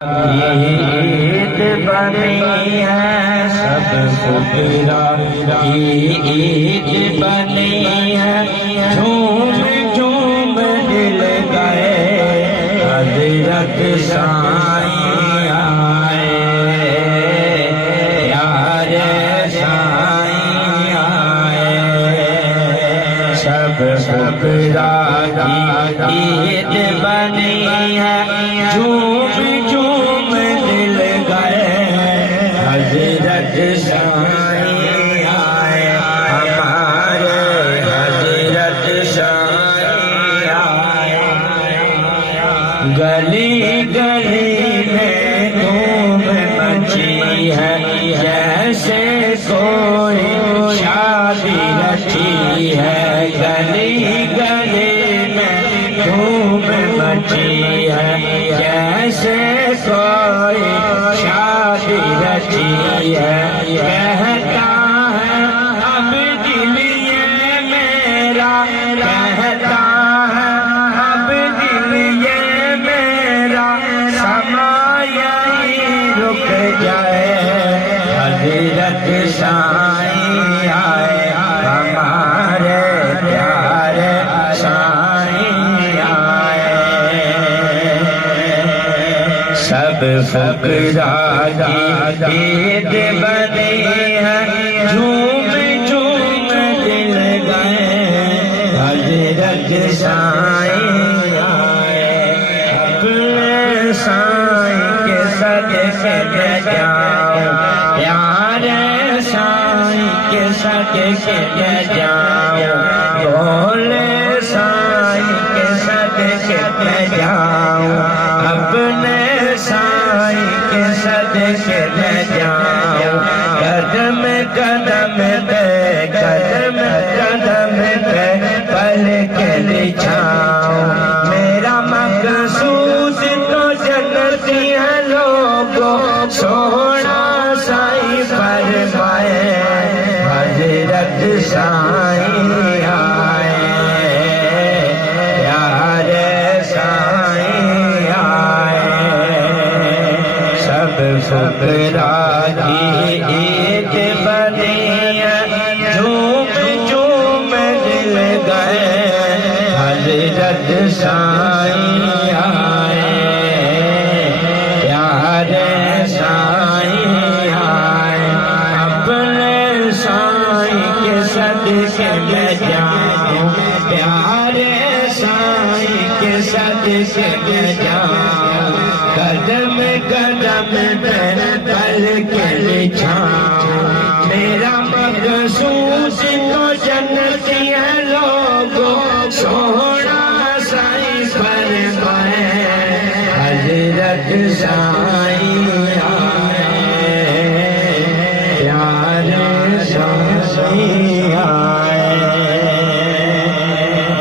ईद बनी है सब फुकरा की ईद बनी है, झूम झूम दिल गए हज़रत साईं आए, यारे साईं आए। सब फुकरा की ईद बनी है, झूम झूम दिल गए हज़रत साईं आए, हमारे हज़रत साईं आए। गली गली में धूम मची है, जैसे कोई शादी रची है। गली गली में धूम मची है, जैसे कोई शादी रची है। कहता है अब दिल ये मेरा, कहता है अब दिल ये मेरा, समा यहीं रुक जाए हज़रत साईं आए, हमारे प्यारे साईं आए। सब फुकरा की ईद बनी है, झूम झूम दिल गए हज़रत साईं आए। अपने साईं के सदके में जाओ, प्यारे साईं के सदके में जाओ, भोले साईं के सदके में जाओ, अपने साईं के सदके में जाओ। कदम कदम पे कदम कदम पे पल के बिछाओ। मेरा मकसूद तो जन्नती है लोगों, सोना साईं फरमाए हज़रत साईं आए, प्यारे साईं आए। सब फुकरा की ईद बनी है, झूम झूम दिल गए हज़रत साईं आए, प्यारे साईं आए। अपने साईं के सदके में जाओ, प्यारे साईं के सदके में जाओ। कदम कदम पे पल के बिछाओ। मेरा मकसूद तो जन्नती है लोगों, सोना साईं फरमाए हज़रत साईं आए, प्यारे साईं आए।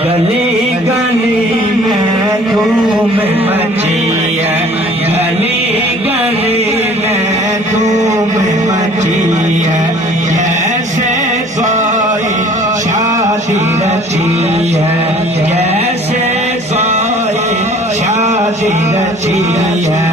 गली गली में धूम मची है, गली गली में धूम मची है, जैसे कोई शादी रची है, जैसे कोई शादी रची है।